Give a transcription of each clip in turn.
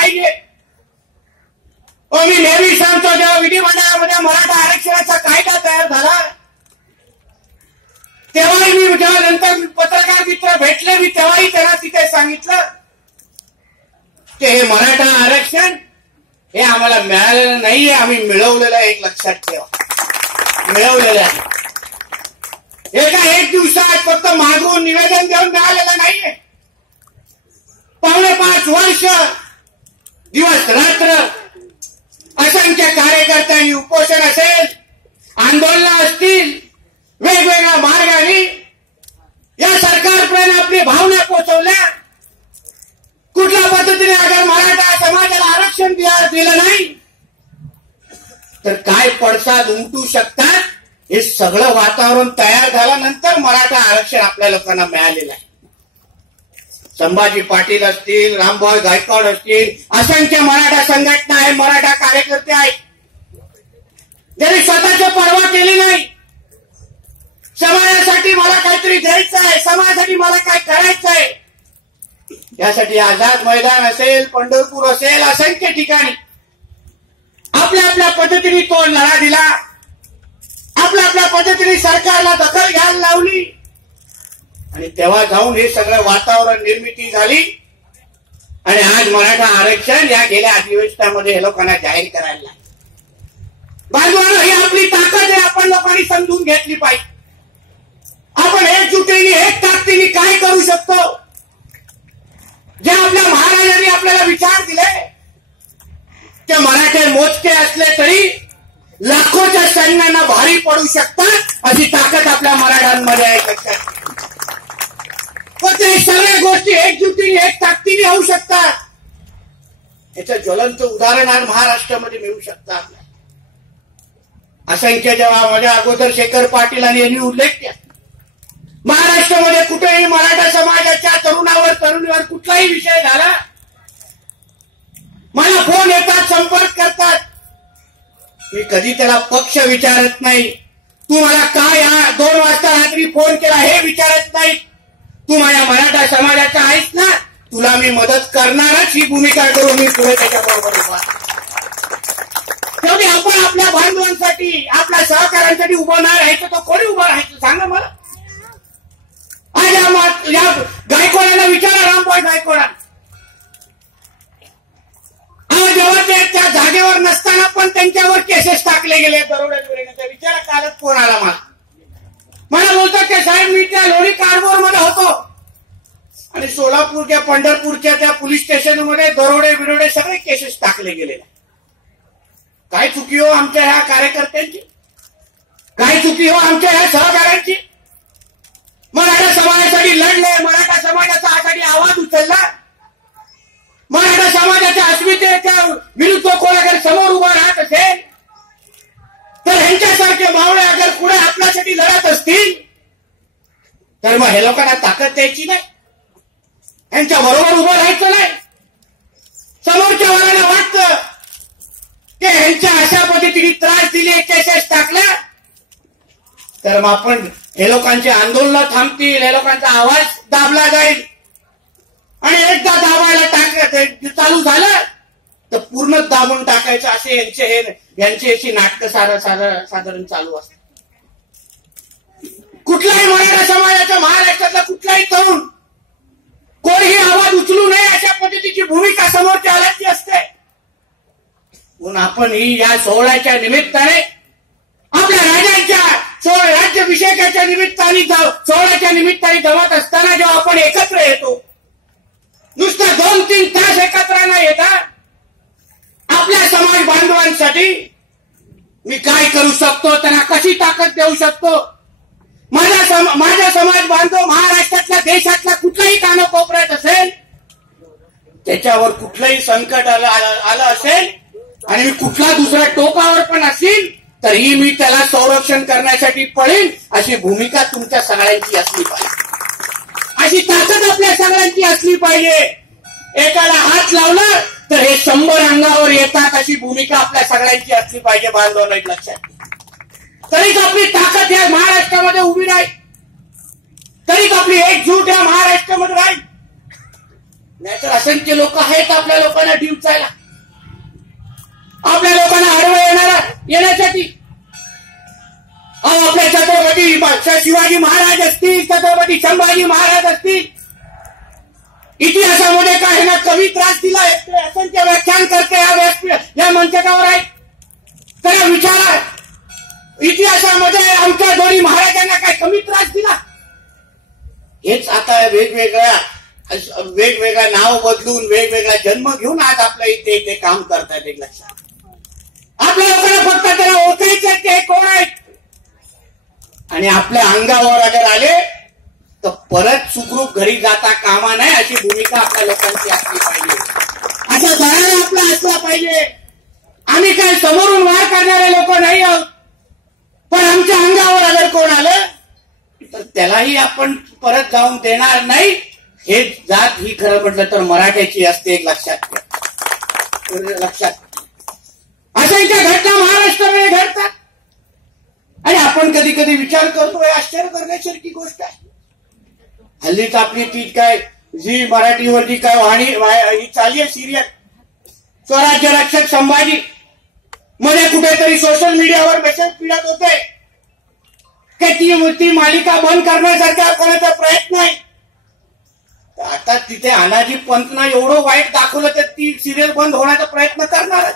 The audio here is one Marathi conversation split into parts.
पाहिजे. ओ मी नेहमी सांगतो जेव्हा विधिमंडळामध्ये मराठा आरक्षणाचा कायदा तयार झाला तेव्हाही मी जेव्हा नंतर पत्रकार मित्र भेटले मी तेव्हाही त्यांना तिथे सांगितलं की हे मराठा आरक्षण हे आम्हाला मिळालेलं नाहीये आम्ही मिळवलेलं एक लक्षात ठेवा. मिळवलेलं आहे. एका एक दिवसात फक्त मागून निवेदन देऊन मिळालेलं नाहीये. पावणे पाच वर्ष दिवस रात्र असंख्य कार्यकर्त्यांनी उपोषण असेल आंदोलन असतील वेगवेगळ्या मार्गाने या सरकारपर्यंत आपली भावना पोचवल्या कुठल्या पद्धतीने अगर मराठा समाजाला आरक्षण दिलं नाही तर काय पडसाद उमटू शकतात? हे सगळं वातावरण तयार झाल्यानंतर मराठा आरक्षण आपल्या लोकांना मिळालेलं आहे. संभाजी पाटील असतील रामभाऊ गायकवाड असतील असंख्य मराठा संघटना आहे मराठा कार्यकर्ते आहेत. ज्यांनी स्वतःची पर्वा केली नाही समाजासाठी मला काहीतरी द्यायचं आहे समाजासाठी मला काय करायचं आहे? यासाठी आझाद मैदान असेल पंढरपूर असेल असंख्य ठिकाणी. आपल्या आपल्या पद्धतीने तो लढा दिला. आपल्या आपल्या पद्धतीने सरकारला दखल घ्यायला लावली. आणि तेव्हा जाऊन हे सगळं वातावरण निर्मिती झाली. आणि आज मराठा आरक्षण या गेल्या अधिवेशनामध्ये हे लोकांना जाहीर करायला लागलं. बाजूला ही आपली ताकद आहे आपण लोकांनी समजून घेतली पाहिजे. आपण एकजुटीने एक ताकदीने काय करू शकतो? जे आपल्या महाराजांनी आपल्याला विचार दिले ते मराठे मोजके असले तरी लाखोच्या सैन्यांना भारी पडू शकतात अशी ताकद आपल्या मराठ्यांमध्ये आहे. लक्षात पण ते सगळ्या गोष्टी एकजुटीने एक ताकदीने होऊ शकतात. याचं ज्वलंत उदाहरण आज महाराष्ट्रामध्ये मिळू शकतं आपल्याला असंख्य जेव्हा माझ्या अगोदर शेखर पाटील आणि यांनी उल्लेख केला. महाराष्ट्रामध्ये कुठेही मराठा समाजाच्या तरुणावर तरुणीवर कुठलाही विषय झाला मला फोन येतात संपर्क करतात. मी कधी त्याला पक्ष विचारत नाही. तू मला काय दोन वाजता रात्री फोन केला हे विचारत नाही तू माझ्या मराठा समाजाचा आहेस ना तुला मी मदत करणारच ही भूमिका करून मी पुढे त्याच्याबरोबर उभा शेवटी आपण आपल्या बांधवांसाठी आपल्या सहकाऱ्यांसाठी उभं नाही राहायचं तो कोणी उभं राहायचं? सांगा मला. आज या गायकवाडाला विचारा रामभाई गायकवाडा. जेव्हा ते त्या जागेवर नसताना पण त्यांच्यावर केसेस टाकले गेले दरोड्या विचारा कालच कोण आला मला. मला बोलतात की साहेब मी त्या लोणी कारवारमध्ये होतो. आणि सोलापूरच्या पंढरपूरच्या त्या पोलीस स्टेशनमध्ये दरोडे बिरोडे सगळे केसेस टाकले गेले काय चुकी हो आमच्या ह्या कार्यकर्त्यांची? काय चुकी हो आमच्या ह्या सहकाऱ्यांची? मराठा समाजासाठी लढले मराठा समाजाचा आसाठी आवाज उचलला. मराठा समाजाच्या अस्मितेच्या विरुद्ध कोण अगर समोर उभा राहत असेल तर ह्यांच्यासारखे मावळे अगर कुठे आपल्यासाठी लढत असतील तर मग हे लोकांना ताकद द्यायची नाही. यांच्या बरोबर उभं राहायचं नाही. समोरच्या वराला वाटतं की यांच्या अशा पद्धतीने त्रास दिले केसेस टाकल्या तर मग आपण हे लोकांचे आंदोलन थांबतील हे लोकांचा आवाज दाबला जाईल. आणि एकदा दाबायला टाक चालू झालं तर पूर्ण दाबून टाकायचं असे यांचे हे यांची अशी नाटकं साधं साधं साधारण चालू असतात. कुठलाही मराठा समाजाच्या महाराष्ट्रातला कुठलाही तरुण कोणीही आवाज उचलू नये अशा पद्धतीची भूमिका समोरच्या आल्याची असते. म्हणून आपण ही या सोहळ्याच्या निमित्ताने आपल्या राजांच्या सोहळा राज्याभिषेकाच्या निमित्ताने सोहळ्याच्या निमित्ताने जमत असताना जेव्हा आपण एकत्र येतो नुसतं दोन तीन तास एकत्र न येता आपल्या समाज बांधवांसाठी मी काय करू शकतो त्यांना कशी ताकद देऊ शकतो? माझा सम- माझा समाज बांधव महाराष्ट्रातल्या देशातल्या कुठलाही कानाकोपऱ्यात त्याच्यावर कुठलंही संकट आलं आलं असेल आणि मी कुठला दुसऱ्या टोकावर पण असेल तरीही मी त्याला संरक्षण करण्यासाठी पडेल अशी भूमिका तुमच्या सगळ्यांची असली पाहिजे. अशी ताकद आपल्या सगळ्यांची असली पाहिजे. एकाला हात लावला तर हे शंभर अंगावर येतात अशी भूमिका आपल्या सगळ्यांची असली पाहिजे बांधव लक्षात तरीच आपली ताकद या महाराष्ट्रामध्ये उभी राहील. तरीच आपली एकजूट या महाराष्ट्रामध्ये राहील. नाहीतर असंख्य लोक आहेत आपल्या लोकांना डिवचायला आपल्या लोकांना आडवं येणारा येण्यासाठी. आपल्या छत्रपती बादशाह शिवाजी महाराज असतील छत्रपती संभाजी महाराज असतील. इतिहासामध्ये काय ना कमी त्रास दिला असंख्य व्याख्यान करते या या मंचकावर आहे त्याला विचारा. इतिहासामध्ये आमच्या दोन्ही महाराजांना काय कमी त्रास दिला? हेच आता वेगवेगळ्या वेगवेगळ्या नाव बदलून वेगवेगळा जन्म घेऊन आज आपल्या इथे ते काम करतात एक लक्षात. आपल्या लोकांना फक्त त्याला ओळखायचं ते कोण आहेत? आणि आपल्या अंगावर अगर आले तर परत सुखरूप घरी जाता कामा नाही अशी भूमिका आपल्या लोकांची असली पाहिजे. असा दयाळा आपला असला पाहिजे. आम्ही काय समोरून वार करणारे लोक नाही आहोत. पण आमच्या अंगावर अगर कोण आलं तर त्यालाही आपण परत जाऊन देणार नाही. हे जात ही खरं म्हटलं तर मराठ्याची असते एक लक्षात ठेवा. लक्षात असंख्य घटना महाराष्ट्रामध्ये घडतात. आणि आपण कधी कधी विचार करतोय आश्चर्य करण्यासारखी गोष्ट आहे. हल्लीच आपली ती काय जी मराठीवर जी काय वाणी ही चालली आहे सिरियल स्वराज्य रक्षक संभाजी. मध्ये कुठेतरी सोशल मीडियावर मेसेज पिढत होते की ती ती मालिका बंद करण्यासारखा कोणाचा प्रयत्न आहे? आता तिथे अनाजी पंतना एवढं वाईट दाखवलं तर ती सिरियल बंद होण्याचा प्रयत्न करणार.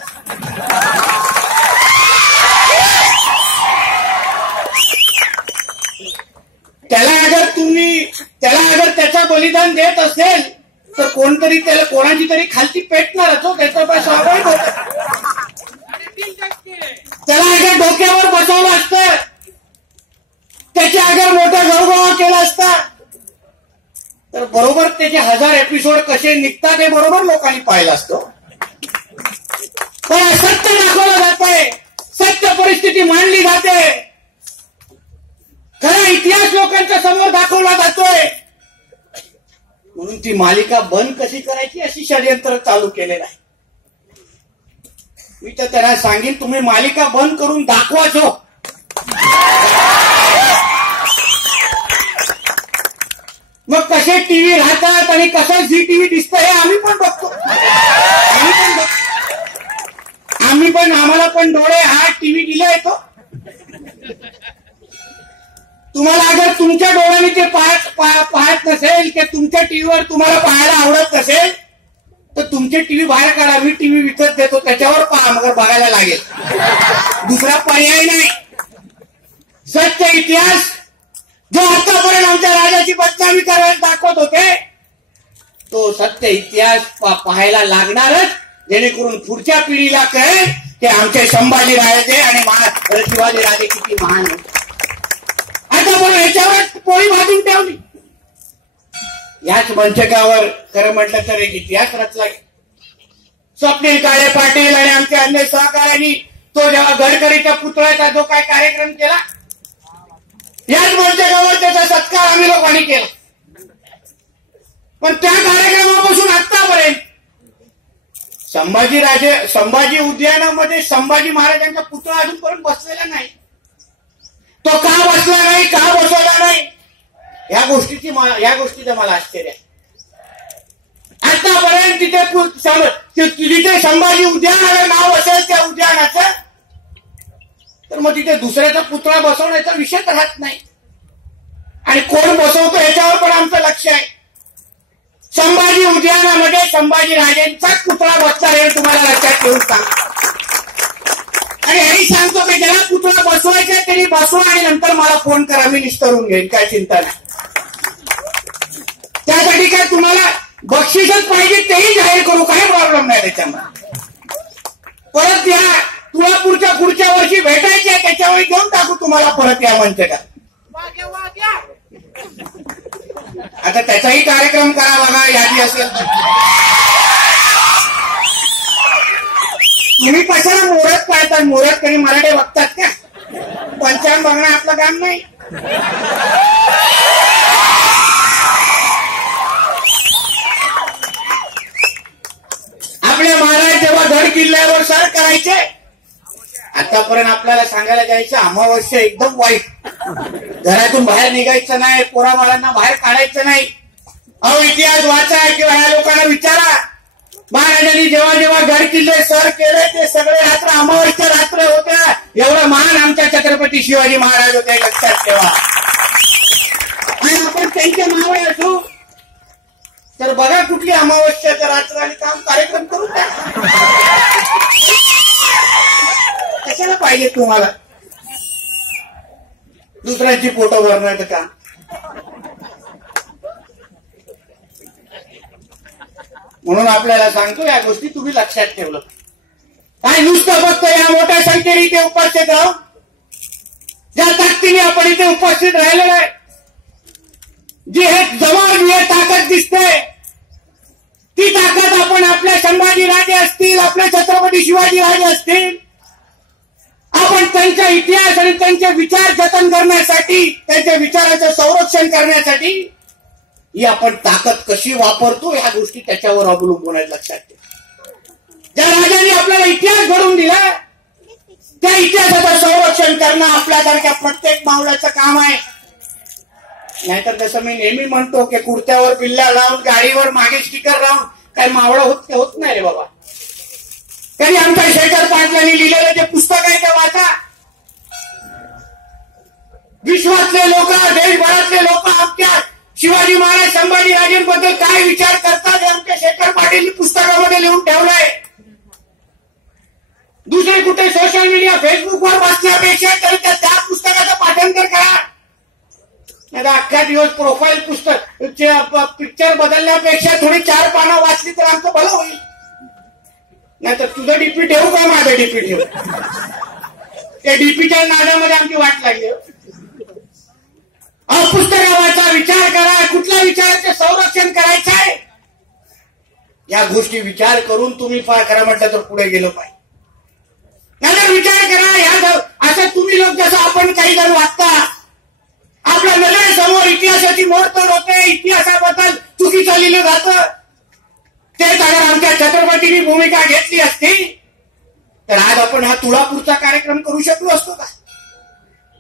त्याला अगर तुम्ही त्याला अगर त्याचा बलिदान देत असेल तर कोणतरी त्याला कोणाची तरी खालची पेटणारच हो त्याचा पैसा त्याला अगर डोक्यावर बसवलं असतं त्याच्या अगर मोठा गौरव केला असता तर बरोबर त्याचे हजार एपिसोड कसे निघतात हे बरोबर लोकांनी पाहिलं असतं. पण सत्य दाखवलं जात आहे सत्य परिस्थिती मांडली जाते. खरा इतिहास लोकांच्या समोर दाखवला जातोय. म्हणून ती मालिका बंद कशी करायची अशी षडयंत्र चालू केलेलं आहे. मी तर त्यांना सांगेन तुम्ही मालिका बंद करून दाखवा हो मग कसे टीव्ही राहतात आणि कसं झी टीव्ही दिसतं हे आम्ही पण बघतो. आम्ही पण बघतो. आम्ही पण आम्हाला पण डोळे हा टीव्ही दिला येतो. तुम्हाला अगर तुमच्या डोळ्याने ते पाहत पाहत नसेल की तुमच्या टीव्हीवर तुम्हाला पाहायला आवडत नसेल तर तुमचे टीव्ही बाहेर काढा. मी टीव्ही विकत देतो त्याच्यावर पहा मग बघायला लागेल. दुसरा पर्याय नाही. सत्य इतिहास जो आतापर्यंत आमच्या राजाची बदनामी करायला दाखवत होते तो सत्य इतिहास पाहायला लागणारच जेणेकरून पुढच्या पिढीला कळेल की आमचे संभाजी राजे आणि शिवाजी राजे किती महान होते. आता याच्यावर पोळी भाजून ठेवली. याच मंचकावर खरं म्हटलं तर एक इतिहास रचला स्वप्नील काळे पाटील आणि आमच्या अन्य सहकाऱ्यांनी तो जेव्हा गडकरीच्या पुतळ्याचा जो काय कार्यक्रम केला याच गावात त्याचा सत्कार आम्ही लोकांनी केला. पण त्या कार्यक्रमापासून आतापर्यंत संभाजीराजे संभाजी उद्यानामध्ये संभाजी महाराजांचा पुतळा अजूनपर्यंत बसलेला नाही. तो का बसला नाही का बसवला नाही? या गोष्टीची या गोष्टीचं मला आश्चर्य आहे. आतापर्यंत तिथे तिथे संभाजी उद्यानाला नाव असेल त्या उद्यानाचं तर मग तिथे दुसऱ्याचा पुतळा बसवण्याचा विषय राहत नाही. आणि कोण बसवतो याच्यावर पण आमचं लक्ष आहे. संभाजी उद्यानामध्ये संभाजी राजेंचाच पुतळा बसणार हे तुम्हाला लक्षात ठेवून सांग आणि हे सांगतो की ज्याला पुतळा बसवायचा आहे त्यांनी बसवा आणि नंतर मला फोन करा मी निस्तरून घेईन काय चिंता नाही. त्यासाठी काय तुम्हाला बक्षीसच पाहिजे तेही जाहीर करू काही प्रॉब्लेम नाही त्याच्यामध्ये. परत या तुळापूरच्या पुढच्या वर्षी भेटायचे आहे त्याच्यावर घेऊन टाकू तुम्हाला परत या मंचका आता त्याचाही कार्यक्रम करा बघा यादी असेल. तुम्ही कशाला मोरत पाहतात मोरत कधी मराठी बघतात का? पंचांग बघणं आपलं काम नाही. आपले महाराज जेव्हा गड किल्ल्यावर सर करायचे आतापर्यंत आपल्याला सांगायला जायचं अमावस्या एकदम वाईट. घरातून बाहेर निघायचं नाही पोराबाळांना बाहेर काढायचं नाही. अहो इतिहास वाचा किंवा ह्या लोकांना विचारा. महाराजांनी जेव्हा जेव्हा गड किल्ले सर केले ते सगळे रात्र अमावस्या रात्र होत्या. एवढं महान आमच्या छत्रपती शिवाजी महाराज होते लक्षात ठेवा. आणि आपण त्यांच्या मावळे असू. तर बघा कुठली अमावस्याच्या रात्र आणि काम कार्यक्रम करू द्या. कशाला पाहिजे तुम्हाला? दुसऱ्यांची फोटो भरणार का? म्हणून आपल्याला सांगतो या गोष्टी तुम्ही लक्षात ठेवलं. काय नुसतं बघतो या मोठ्या संख्येने इथे उपस्थित राह. ज्या ताकदीने आपण इथे उपस्थित राहिलेलो आहे जी हे जवळ जी हे ताकद दिसते. ती ताकद आपण आपल्या संभाजी राजे असतील आपले छत्रपती शिवाजी राजे असतील आपण त्यांचा इतिहास आणि त्यांचे विचार जतन करण्यासाठी त्यांच्या विचाराचं संरक्षण करण्यासाठी ही आपण ताकद कशी वापरतो या गोष्टी त्याच्यावर अवलंबून आहेत लक्षात ठेवा. ज्या राजाने आपल्याला इतिहास घडून दिला त्या इतिहासाचं संरक्षण करणं आपल्यासारख्या प्रत्येक मावळ्याचं काम आहे. नाहीतर जसं मी नेहमी म्हणतो की कुर्त्यावर पिल्ला लावून गाडीवर मागे स्टिकर लावून काय मावळं होत होत नाही रे बाबा. त्यांनी आमच्या शेखर पाटलांनी लिहिलेलं जे पुस्तक आहे ते वाचा. विश्वातले लोक देशभरातले लोक आमच्या शिवाजी महाराज संभाजीराजेंबद्दल काय विचार करतात हे आमच्या शेखर पाटील पुस्तकामध्ये लिहून ठेवलंय. दुसरे कुठे सोशल मीडिया फेसबुकवर वाचण्यापेक्षा तर त्या त्या पुस्तकाचं पाठांतर करा. नाही अख्खा दिवस प्रोफाईल पुस्तक पिक्चर बदलण्यापेक्षा थोडी चार पानं वाचली तर आमचं भलं होईल. नाही तर तुझं डीपी ठेवू का माझं डीपी ठेवू? त्या डीपीच्या नादामध्ये आमची वाट लागली. अ पुस्तकावाचा विचार करा. कुठल्या विचाराचे संरक्षण करायचं आहे? या गोष्टी विचार करून तुम्ही फार करा म्हटलं तर पुढे गेलो पाहिजे. नाही विचार करा. ह्या असं तुम्ही लोक जसं आपण काही जण वाचता आपल्या नजरेसमोर इतिहासाची मोडतोड होते. इतिहासाबद्दल चुकीचं लिहिलं जातं. तेच अगर आमच्या छत्रपतींनी भूमिका घेतली असती तर आज आपण हा तुळापूरचा कार्यक्रम करू शकलो असतो का?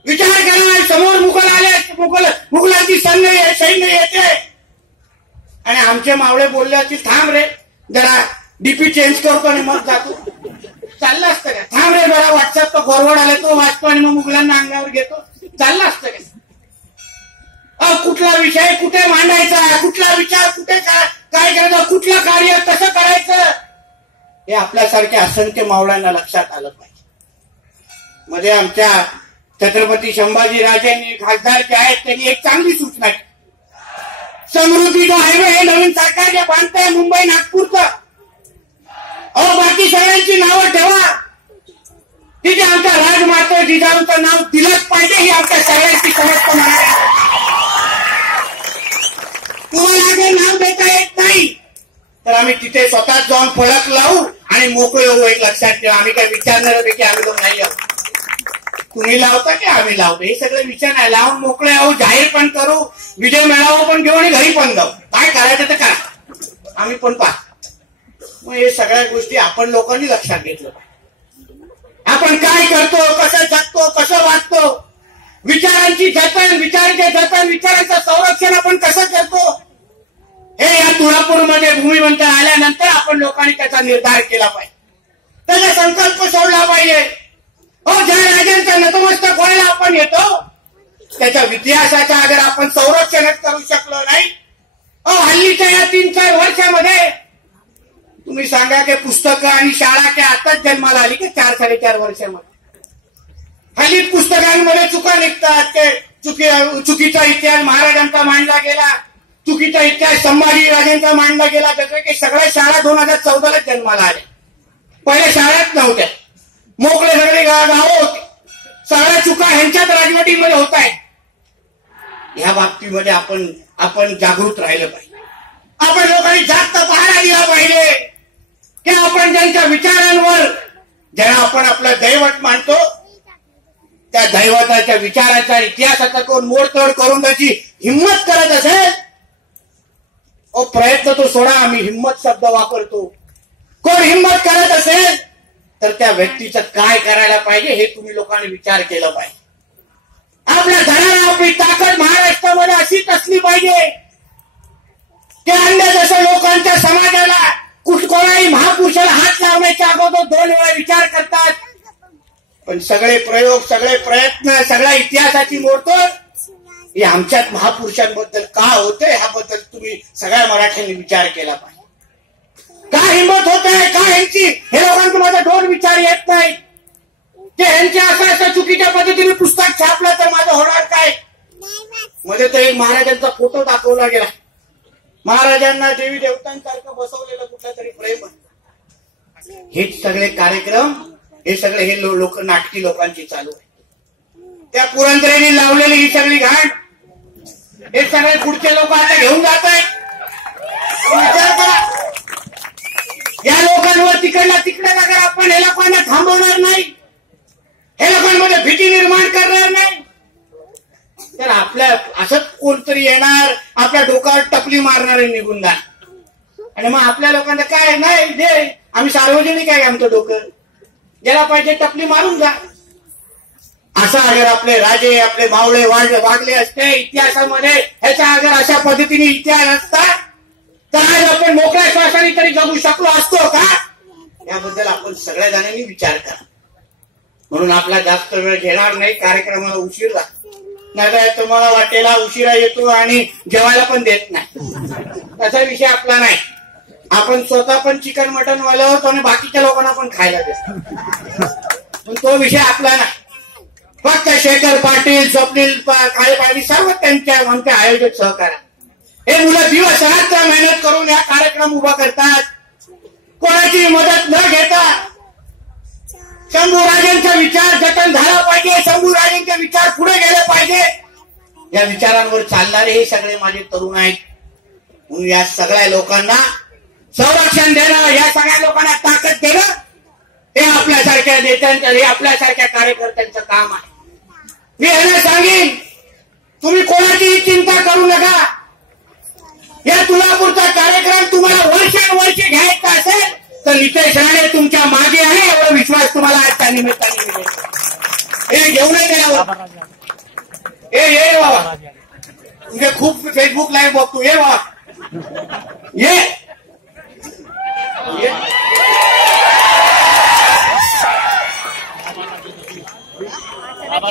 विचार करा समोर मुघल आले मुघल मुघलांची सैन्य सैन्य येते. आणि आमचे मावळे बोलले असतील थांब रे जरा डीपी चेंज करतो आणि मग जातो. चाललं असतं का? थांब रे जरा व्हॉट्सअप तो फॉरवर्ड आला तो वाचतो आणि मग मुघलांना अंगावर घेतो. चाललं असतं का? कुठला विषय कुठे मांडायचा? कुठला विचार कुठे काय करायचं कुठलं कार्य कसं करायचं हे आपल्यासारख्या असंख्य मावळ्यांना लक्षात आलं पाहिजे. मध्ये आमच्या छत्रपती संभाजी राजेंनी खासदार जे आहेत त्यांनी एक चांगली सूचना केली. समृद्धीचा हायवे हे नवीन सरकार जे बांधतंय मुंबई नागपूरचं अहो बाकी सगळ्यांची नावं ठेवा. तिथे आमच्या राजमाता जिजाऊंचं नाव दिलंच पाहिजे ही आमच्या सगळ्यांची समजतं म्हणा तुम्हाला नाव देता येत नाही. तर आम्ही तिथे स्वतःच जाऊन फळक लावू आणि मोकळे होऊ एक लक्षात ठेवा. आम्ही काय विचारणार की आम्ही लोक नाही आहोत. तुम्ही लावता की आम्ही लावतो? हे सगळे विचार नाही लावून मोकळे आहो जाहीर पण करू. विजय मेळावा पण घेऊ आणि घरी पण जाऊ. काय करायचं तर करा. आम्ही पण पा मग हे सगळ्या गोष्टी आपण लोकांनी लक्षात घेतलं आपण काय करतो कसं जगतो कसं वागतो? विचारांची जतन विचारांचे जतन विचारांचं संरक्षण आपण कसं करतो? हे या तुळापूरमध्ये भूमिमंत्र आल्यानंतर आपण लोकांनी त्याचा निर्धार केला पाहिजे. त्याचा संकल्प सोडला पाहिजे. हो ज्या राजांचा नतमस्तक व्हायला आपण येतो त्याच्या इतिहासाच्या अगर आपण संरक्षणच करू शकलो नाही हो हल्लीच्या या तीन चार वर्षामध्ये तुम्ही सांगा की पुस्तकं आणि शाळा काय आताच जन्माला आली की चार साडेचार वर्षामध्ये? हल्ली पुस्तकांमध्ये चुका निघतात ते चुकी चुकीचा इतिहास महाराजांचा मांडला गेला चुकीचा इतिहास संभाजी राजांचा मांडला गेला जसं की सगळ्या शाळा दोन हजार चौदाला जन्माला आल्या. पहिल्या शाळाच नव्हत्या. मोकळे सगळे गावं होते. सगळ्या चुका ह्यांच्याच राजवटीमध्ये होत आहेत. ह्या बाबतीमध्ये आपण आपण जागृत राहिलं पाहिजे. आपण लोकांनी जास्त पहारा दिला पाहिजे. की आपण ज्यांच्या विचारांवर ज्यांना आपण आपलं दैवत मानतो त्या दैवताच्या विचाराचा इतिहासाचा कोण मोडतोड करून त्याची हिंमत करत असेल? ओ प्रयत्न तो सोडा आम्ही हिंमत शब्द वापरतो. कोण हिंमत करत असेल तर त्या व्यक्तीचं काय करायला पाहिजे हे तुम्ही लोकांनी विचार केला पाहिजे. आपल्या घराला आपली ताकद महाराष्ट्रामध्ये अशीच असली पाहिजे. ते अन्य जसं लोकांच्या समाजाला कुठ कोणाही महापुरुषाला हात लावण्याच्या अगोदर दोन वेळा विचार करतात पण सगळे प्रयोग सगळे प्रयत्न सगळ्या इतिहासाची मोडतोड हे आमच्यात महापुरुषांबद्दल का होतंय ह्याबद्दल तुम्ही सगळ्या मराठ्यांनी विचार केला पाहिजे. का हिंमत होत आहे का यांची हे लोकांना माझा दोन विचार येत नाही. ते यांचे असं असं चुकीच्या पद्धतीने पुस्तक छापलं तर माझं होणार काय? मध्ये तर एक महाराजांचा फोटो दाखवला गेला. महाराजांना देवी देवतांसारखं बसवलेलं कुठला तरी प्रेम हेच सगळे कार्यक्रम हे सगळे हे लोक नाटकी लोकांची चालू आहे. त्या पुरंदरेने लावलेली ही सगळी घाण हे सगळे पुढचे लोक आता घेऊन जात आहेत. विचार करा. या लोकांवर तिकडला तिकडं अगर आपण हे लोकांना थांबवणार नाही. हे लोकांमध्ये भीती निर्माण करणार नाही. तर आपल्या असंच कोणतरी येणार आपल्या डोक्यावर टपली मारणार निघून जाणार. आणि मग आपल्या लोकांना काय? नाही दे. आम्ही सार्वजनिक आहे आमचं डोकं. ज्याला पाहिजे टपली मारून जा. असा अगर आपले राजे आपले मावळे वाढले वागले असते इतिहासामध्ये ह्याचा अगर अशा पद्धतीने इतिहास असता तर आज आपण मोकळ्या श्वासाने तरी जगू शकलो असतो का? याबद्दल आपण सगळ्या जणांनी विचार करा. म्हणून आपला जास्त वेळ घेणार नाही कार्यक्रमाला उशीर नाही तुम्हाला वाटेला उशिरा येतो आणि जेवायला पण देत नाही. तसा विषय आपला नाही. आपण स्वतः पण चिकन मटन वाला होतो आणि बाकीच्या लोकांना पण खायला देतो. पण तो विषय आपला ना फक्त शेखर पाटील स्वप्नील काळे पाटील सर्व त्यांच्या आमचे आयोजक सहकार हे मुलं दिवस रात्र मेहनत करून या कार्यक्रम उभा करतात. कोणाची मदत न घेता शंभूराजेंचा विचार जतन झाला पाहिजे शंभूराजेंचे विचार पुढे गेले पाहिजे. या विचारांवर चालणारे हे सगळे माझे तरुण आहेत. म्हणून या सगळ्या लोकांना संरक्षण देणं या सगळ्या लोकांना ताकद देणं हे आपल्यासारख्या नेत्यांचं हे आपल्यासारख्या कार्यकर्त्यांचं काम आहे. मी यांना सांगेन तुम्ही कोणाचीही चिंता करू नका. या तुळापूरचा कार्यक्रम तुम्हाला वर्षानुवर्ष घ्यायचा असेल तर नितेश राणे तुमच्या मागे आहे एवढा विश्वास तुम्हाला आजच्या निमित्ताने मिळेल हे घेऊन त्यावर हे ये बाबा. तुझे खूप फेसबुक लाईव्ह बघतो. ये बाबा. ये Iya. Nggih. Apa?